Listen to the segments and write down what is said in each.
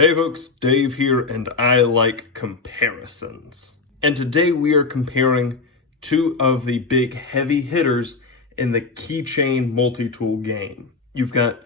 Hey folks, Dave here, and I like comparisons. And today we are comparing two of the big heavy hitters in the keychain multi-tool game. You've got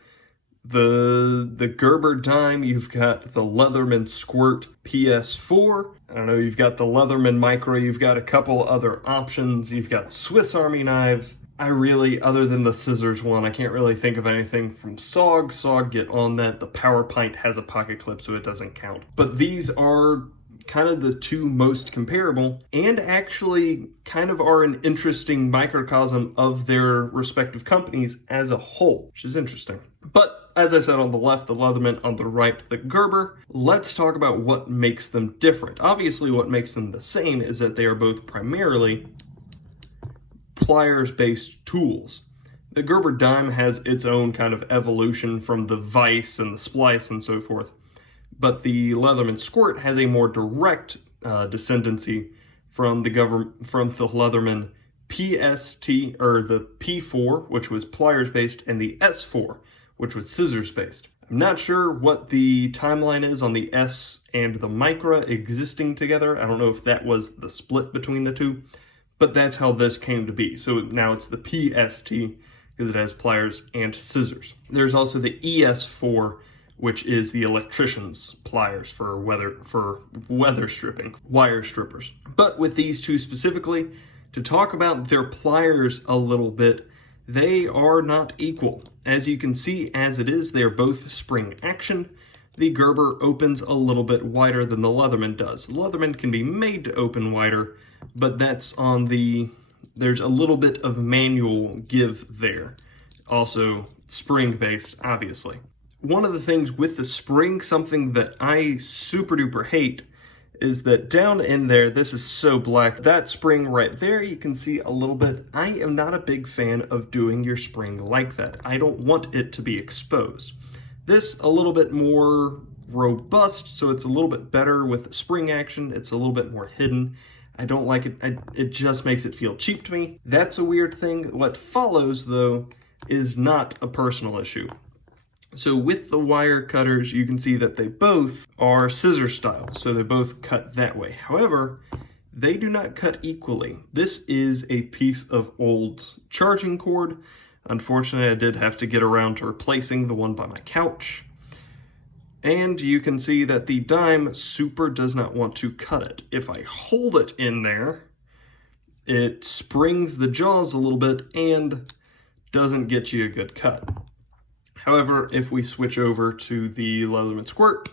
the Gerber dime, you've got the Leatherman Squirt PS4, I don't know, you've got the Leatherman Micro, you've got a couple other options, you've got Swiss Army knives. Other than the scissors one, I can't really think of anything from SOG. SOG, get on that. The Power Pint has a pocket clip, so it doesn't count. But these are kind of the two most comparable, and actually kind of are an interesting microcosm of their respective companies as a whole, which is interesting. But as I said, on the left, the Leatherman, on the right, the Gerber. Let's talk about what makes them different. Obviously, what makes them the same is that they are both primarily pliers-based tools. The Gerber dime has its own kind of evolution from the vise and the splice and so forth, but the Leatherman Squirt has a more direct descendancy from the Leatherman PST, or the P4, which was pliers-based, and the S4, which was scissors-based. I'm not sure what the timeline is on the S and the Micra existing together. I don't know if that was the split between the two, but that's how this came to be. So now it's the PST because it has pliers and scissors. There's also the ES4, which is the electrician's pliers for weather stripping, wire strippers. But with these two specifically, to talk about their pliers a little bit, they are not equal. As you can see, as it is, they're both spring action. The Gerber opens a little bit wider than the Leatherman does. The Leatherman can be made to open wider, but that's on there's a little bit of manual give there. Also spring-based, obviously. One of the things with the spring, something that I super duper hate, is that down in there, this is so black, that spring right there, you can see a little bit. I am not a big fan of doing your spring like that. I don't want it to be exposed. This a little bit more robust, so it's a little bit better with spring action. It's a little bit more hidden. I don't like it. It just makes it feel cheap to me. That's a weird thing. What follows, though, is not a personal issue. So with the wire cutters, you can see that they both are scissor style, so they both cut that way. However, they do not cut equally. This is a piece of old charging cord. Unfortunately, I did have to get around to replacing the one by my couch. And you can see that the dime super does not want to cut it. If I hold it in there, it springs the jaws a little bit and doesn't get you a good cut. However, if we switch over to the Leatherman Squirt,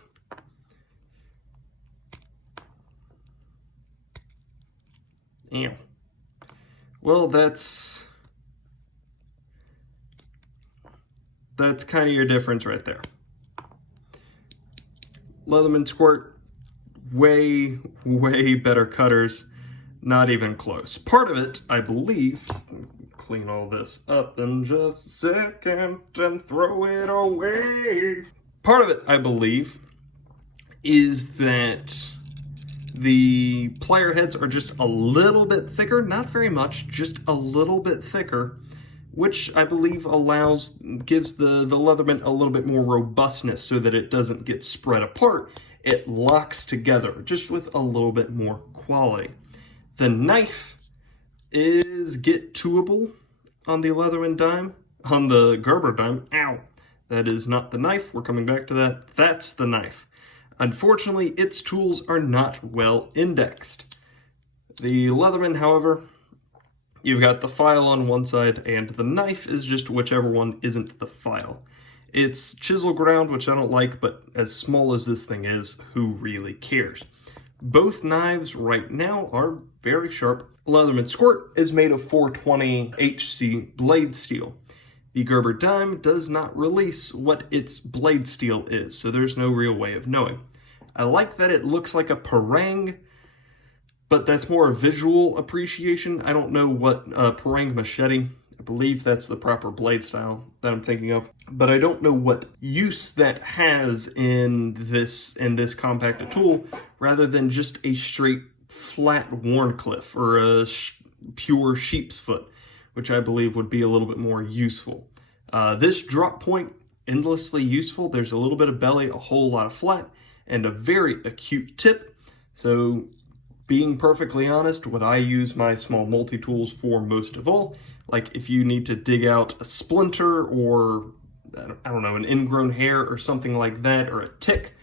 well, that's kind of your difference right there. Leatherman Squirt, way better cutters, not even close. Part of it, I believe, clean all this up in just a second and throw it away. Part of it, I believe, is that the plier heads are just a little bit thicker, not very much, just a little bit thicker, which I believe gives the Leatherman a little bit more robustness so that it doesn't get spread apart. It locks together just with a little bit more quality. The knife is get-toable on the Leatherman dime, on the Gerber dime. Ow! That is not the knife. We're coming back to that. That's the knife. Unfortunately, its tools are not well indexed. The Leatherman, however, you've got the file on one side, and the knife is just whichever one isn't the file. It's chisel ground, which I don't like, but as small as this thing is, who really cares? Both knives right now are very sharp. Leatherman Squirt is made of 420 HC blade steel. The Gerber dime does not release what its blade steel is, so there's no real way of knowing. I like that it looks like a parang, but that's more a visual appreciation. I don't know what parang machete, I believe that's the proper blade style that I'm thinking of, but I don't know what use that has in this compacted tool, rather than just a straight flat Warncliffe or a pure sheep's foot, which I believe would be a little bit more useful. This drop point, endlessly useful. There's a little bit of belly, a whole lot of flat. and a very acute tip. So being perfectly honest, what I use my small multi-tools for most of all, like if you need to dig out a splinter or I don't know, an ingrown hair or something like that, or a tick,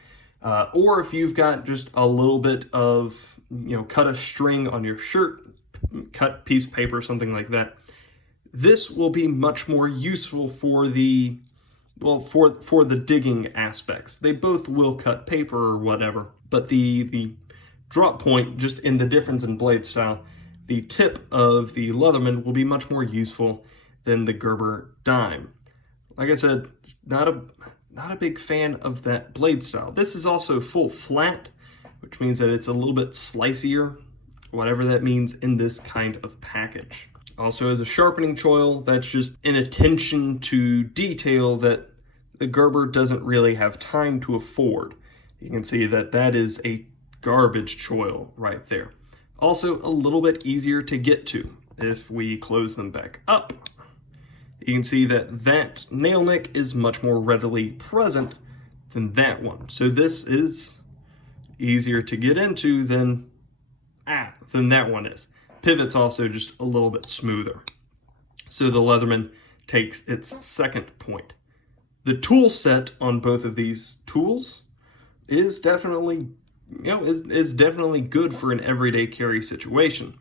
or if you've got just a little bit of, cut a string on your shirt, cut piece of paper, something like that, this will be much more useful for the, for the digging aspects. They both will cut paper or whatever, but the drop point, just in the difference in blade style, the tip of the Leatherman will be much more useful than the Gerber dime. Like I said, not a big fan of that blade style. This is also full flat, which means that it's a little bit slicier, whatever that means in this kind of package. Also, as a sharpening choil, that's just an attention to detail that the Gerber doesn't really have time to afford. You can see that that is a garbage choil right there. Also, a little bit easier to get to if we close them back up. You can see that that nail nick is much more readily present than that one. So this is easier to get into than that one is. Pivot's also just a little bit smoother. So the Leatherman takes its second point. The tool set on both of these tools is definitely, is definitely good for an everyday carry situation.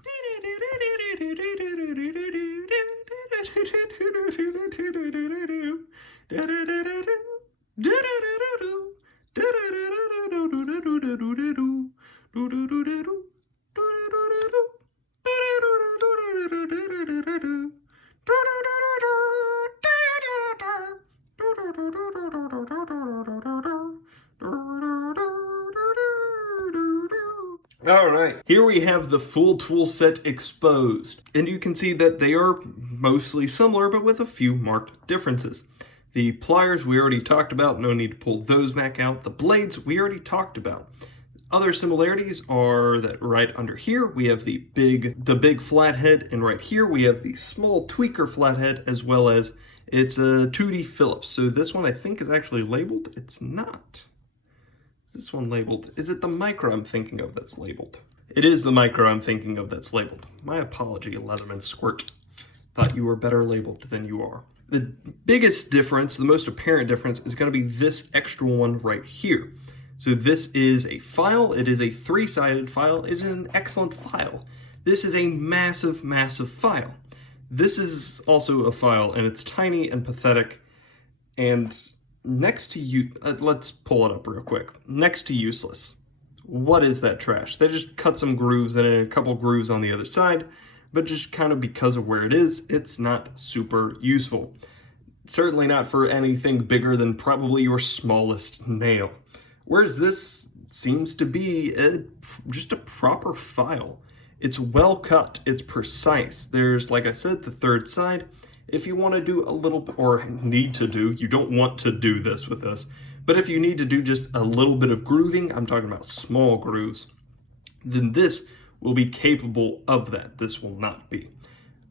All right, here we have the full tool set exposed, and you can see that they are mostly similar, but with a few marked differences. The pliers we already talked about, no need to pull those back out. The blades we already talked about. Other similarities are that right under here we have the big flathead, and right here we have the small tweaker flathead, as well as it's a 2D Phillips. So this one I think is actually labeled. It's not. Is this one labeled? Is it the micro I'm thinking of that's labeled? It is the micro I'm thinking of that's labeled. My apology, Leatherman Squirt. Thought you were better labeled than you are. The biggest difference, the most apparent difference, is going to be this extra one right here. So this is a file. It is a 3-sided file. It is an excellent file. This is a massive, massive file. This is also a file, and it's tiny and pathetic. And next to you, let's pull it up real quick. Next to useless. What is that trash? They just cut some grooves and a couple grooves on the other side, but just kind of because of where it is, it's not super useful. Certainly not for anything bigger than probably your smallest nail. Whereas this seems to be just a proper file. It's well cut, it's precise. There's, like I said, the third side. If you want to do a little bit, or need to do, you don't want to do this with this, but if you need to do just a little bit of grooving, I'm talking about small grooves, then this will be capable of that. This will not be.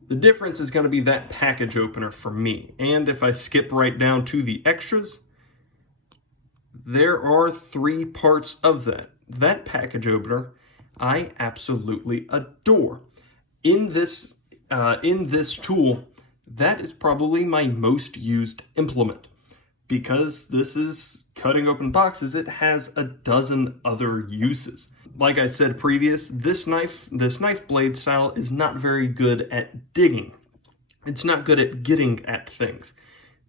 The difference is going to be that package opener for me. And if I skip right down to the extras, there are 3 parts of that. That package opener, I absolutely adore. In this tool, that is probably my most used implement. Because this is cutting open boxes, it has a dozen other uses. Like I said previous, this knife blade style is not very good at digging. It's not good at getting at things.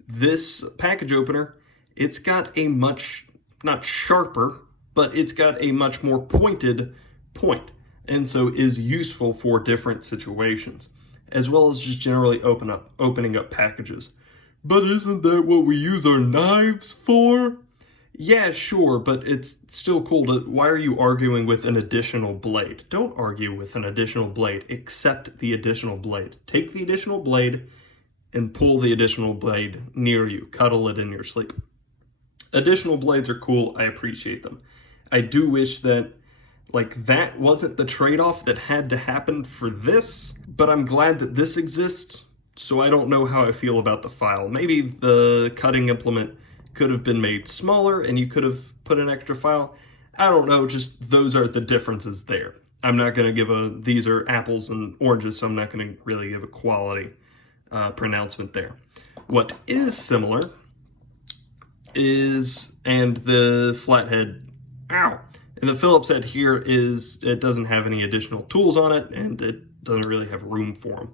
This package opener, it's got a much, not sharper, but it's got a much more pointed point, and so is useful for different situations, as well as just generally opening up packages. But isn't that what we use our knives for? Yeah, sure, but it's still cool to... Why are you arguing with an additional blade? Don't argue with an additional blade. Accept the additional blade. Take the additional blade and pull the additional blade near you. Cuddle it in your sleep. Additional blades are cool. I appreciate them. I do wish that, that wasn't the trade-off that had to happen for this, but I'm glad that this exists. So I don't know how I feel about the file. Maybe the cutting implement could have been made smaller and you could have put an extra file. I don't know, just those are the differences there. I'm not going to give these are apples and oranges, so I'm not going to really give a quality pronouncement there. What is similar is, and the flathead, ow, and the Phillips head here is, it doesn't have any additional tools on it, and it doesn't really have room for them.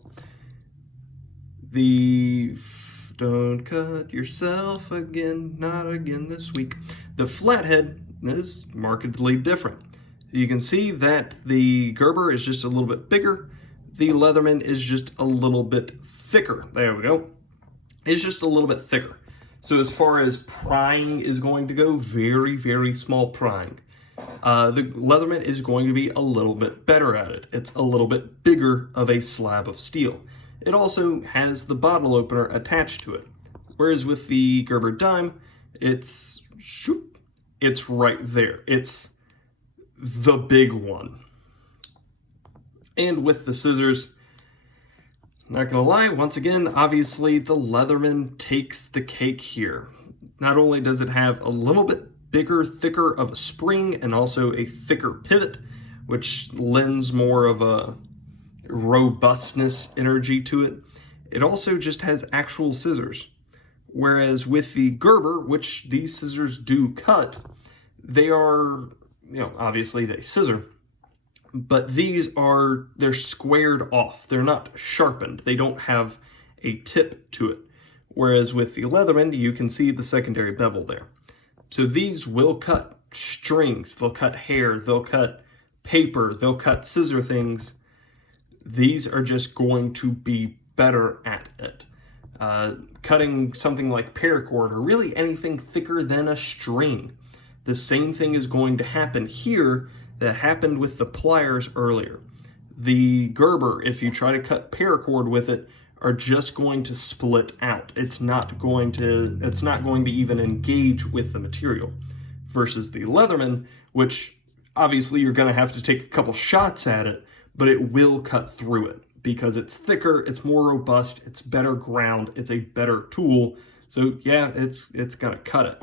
Don't cut yourself again, not again this week. The flathead is markedly different. You can see that the Gerber is just a little bit bigger. The Leatherman is just a little bit thicker. There we go. It's just a little bit thicker. So as far as prying is going to go, very, very small prying. The Leatherman is going to be a little bit better at it. It's a little bit bigger of a slab of steel. It also has the bottle opener attached to it. Whereas with the Gerber dime, it's right there. It's the big one. And with the scissors, not gonna lie, once again, obviously the Leatherman takes the cake here. Not only does it have a little bit bigger, thicker of a spring and also a thicker pivot, which lends more of a robustness energy to it, it also just has actual scissors. Whereas with the Gerber, which these scissors do cut, they are, obviously they scissor, but they're squared off. They're not sharpened. They don't have a tip to it. Whereas with the Leatherman, you can see the secondary bevel there. So these will cut strings, they'll cut hair, they'll cut paper, they'll cut scissor things. These are just going to be better at it. Cutting something like paracord or really anything thicker than a string. The same thing is going to happen here that happened with the pliers earlier. The Gerber, if you try to cut paracord with it, are just going to split out. It's not going to even engage with the material. Versus the Leatherman, which obviously you're going to have to take a couple shots at it, but it will cut through it because it's thicker, it's more robust, it's better ground, it's a better tool. So yeah, it's going to cut it.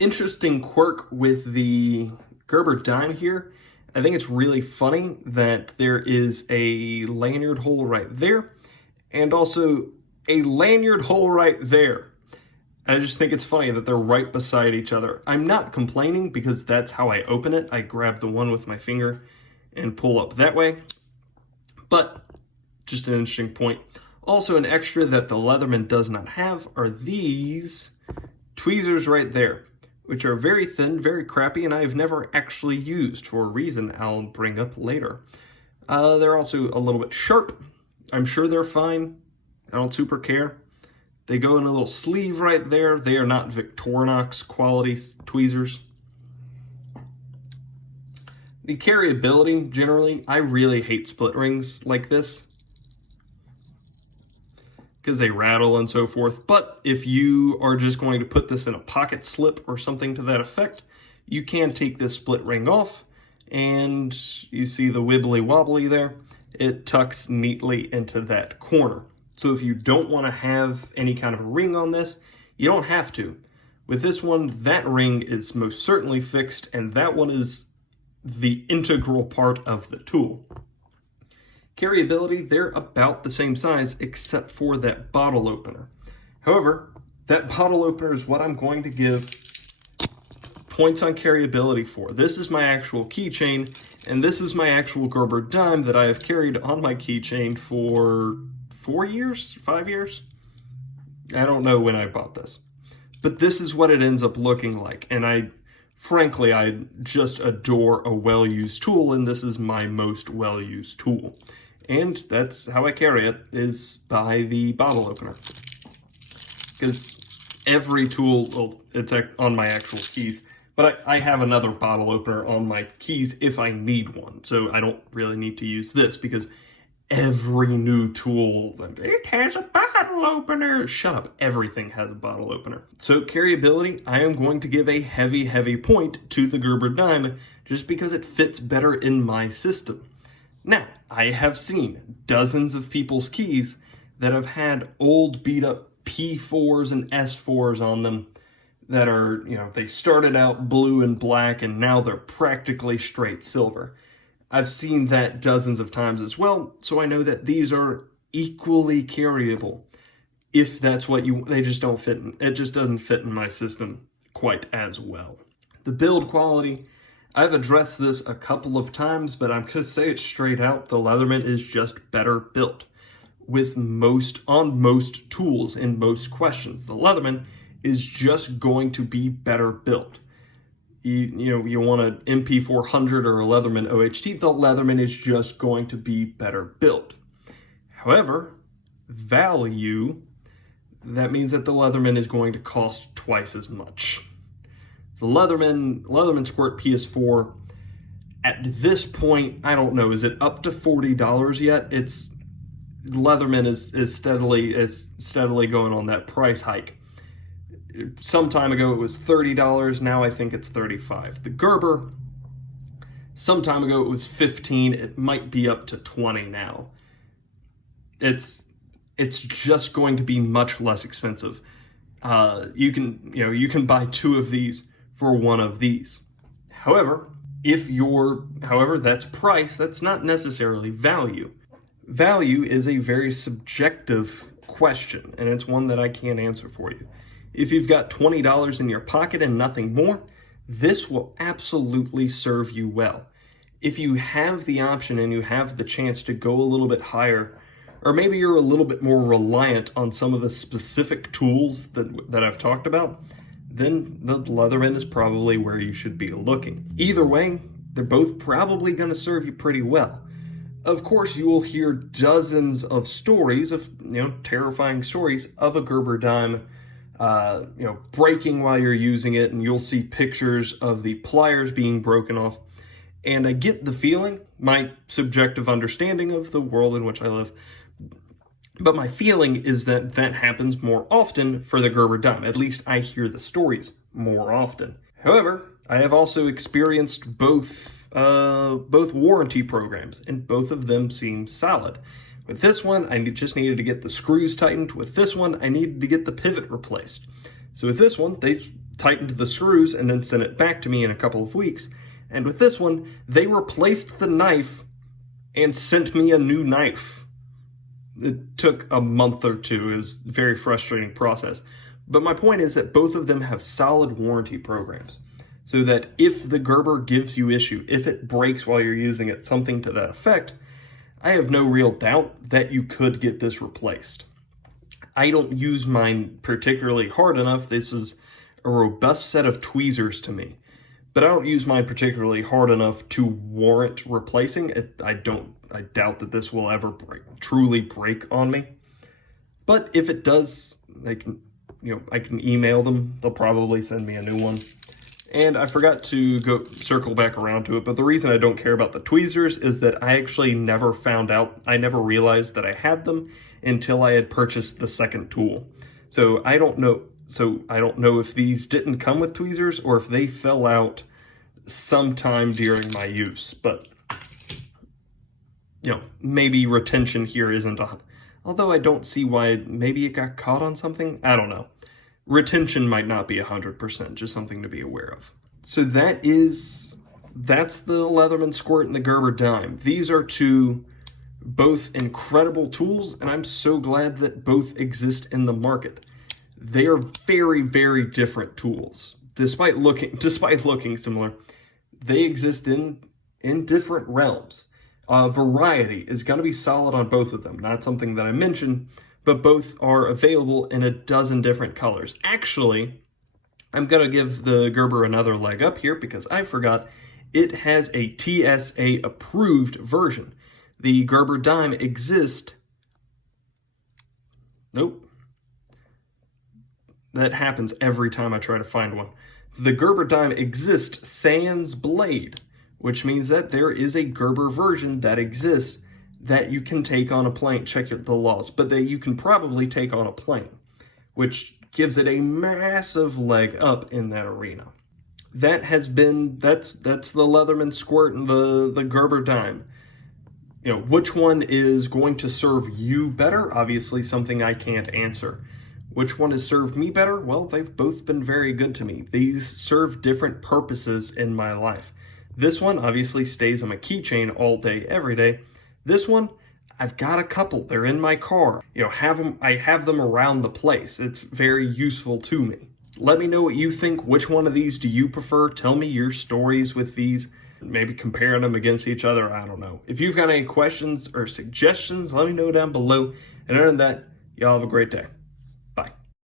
Interesting quirk with the Gerber dime here. I think it's really funny that there is a lanyard hole right there and also a lanyard hole right there. I just think it's funny that they're right beside each other. I'm not complaining because that's how I open it. I grab the one with my finger and pull up that way. But just an interesting point. Also an extra that the Leatherman does not have are these tweezers right there, which are very thin, very crappy, and I've never actually used for a reason I'll bring up later. They're also a little bit sharp. I'm sure they're fine. I don't super care. They go in a little sleeve right there. They are not Victorinox quality tweezers. The carryability, generally, I really hate split rings like this because they rattle and so forth. But if you are just going to put this in a pocket slip or something to that effect, you can take this split ring off and you see the wibbly wobbly there. It tucks neatly into that corner. So if you don't want to have any kind of a ring on this, you don't have to. With this one, that ring is most certainly fixed, and that one is the integral part of the tool. Carryability, they're about the same size except for that bottle opener. However, that bottle opener is what I'm going to give points on carryability for. This is my actual keychain, and this is my actual Gerber dime that I have carried on my keychain for 4 years, 5 years? I don't know when I bought this. But this is what it ends up looking like, and frankly, I just adore a well-used tool, and this is my most well-used tool. And that's how I carry it, is by the bottle opener. Because every tool, well, it's on my actual keys, but I have another bottle opener on my keys if I need one. So I don't really need to use this, because every new tool, it has a bottle opener. Shut up, everything has a bottle opener. So carryability, I am going to give a heavy, heavy point to the Gerber dime, just because it fits better in my system. Now, I have seen dozens of people's keys that have had old beat up P4s and S4s on them that are, they started out blue and black and now they're practically straight silver. I've seen that dozens of times as well, so I know that these are equally carryable. If that's what they just don't fit in, it just doesn't fit in my system quite as well. The build quality, I've addressed this a couple of times, but I'm gonna say it straight out, the Leatherman is just better built. On most tools in most questions, the Leatherman is just going to be better built. You want an MP400 or a Leatherman OHT, the Leatherman is just going to be better built. However, value, that means that the Leatherman is going to cost twice as much. The Leatherman Squirt PS4, at this point, I don't know, is it up to $40 yet? Leatherman is steadily going on that price hike. Some time ago it was $30, now I think it's $35. The Gerber, some time ago it was $15, it might be up to $20 now. It's just going to be much less expensive. You can buy two of these for one of these. However, that's price, that's not necessarily value. Value is a very subjective question, and it's one that I can't answer for you. If you've got $20 in your pocket and nothing more, this will absolutely serve you well. If you have the option and you have the chance to go a little bit higher, or maybe you're a little bit more reliant on some of the specific tools that I've talked about, then the Leatherman is probably where you should be looking. Either way, they're both probably going to serve you pretty well. Of course, you will hear dozens of stories of, terrifying stories of a Gerber dime, breaking while you're using it, and you'll see pictures of the pliers being broken off. And I get the feeling, my subjective understanding of the world in which I live, but my feeling is that that happens more often for the Gerber dime. At least I hear the stories more often. However, I have also experienced both warranty programs, and both of them seem solid. With this one, I just needed to get the screws tightened. With this one, I needed to get the pivot replaced. So with this one, they tightened the screws and then sent it back to me in a couple of weeks. And with this one, they replaced the knife and sent me a new knife. It took a month or two. It was a very frustrating process. But my point is that both of them have solid warranty programs. So that if the Gerber gives you issue, if it breaks while you're using it, something to that effect, I have no real doubt that you could get this replaced. I don't use mine particularly hard enough. This is a robust set of tweezers to me. But I don't use mine particularly hard enough to warrant replacing it. I doubt that this will ever truly break on me. But if it does, I can email them. They'll probably send me a new one. And I forgot to circle back around to it, but the reason I don't care about the tweezers is that I actually never realized that I had them until I had purchased the second tool. So I don't know if these didn't come with tweezers or if they fell out sometime during my use, but maybe retention here isn't although I don't see why. Maybe it got caught on something, I don't know. Retention might not be 100%, just something to be aware of. So that's the Leatherman Squirt and the Gerber dime. These are two both incredible tools, and I'm so glad that both exist in the market. They are very, very different tools. Despite looking similar, they exist in different realms. Variety is going to be solid on both of them. Not something that I mentioned, but both are available in a dozen different colors. Actually, I'm going to give the Gerber another leg up here because I forgot it has a TSA approved version. The Gerber dime exists. Nope. That happens every time I try to find one. The Gerber dime exists sans blade, which means that there is a Gerber version that exists that you can take on a plane. Check the laws, but that you can probably take on a plane, which gives it a massive leg up in that arena. That's the Leatherman Squirt and the Gerber dime. Which one is going to serve you better? Obviously something I can't answer. Which one has served me better? Well, they've both been very good to me. These serve different purposes in my life. This one obviously stays on my keychain all day, every day. This one, I've got a couple. They're in my car. I have them around the place. It's very useful to me. Let me know what you think. Which one of these do you prefer? Tell me your stories with these. Maybe comparing them against each other. I don't know. If you've got any questions or suggestions, let me know down below. And other than that, y'all have a great day.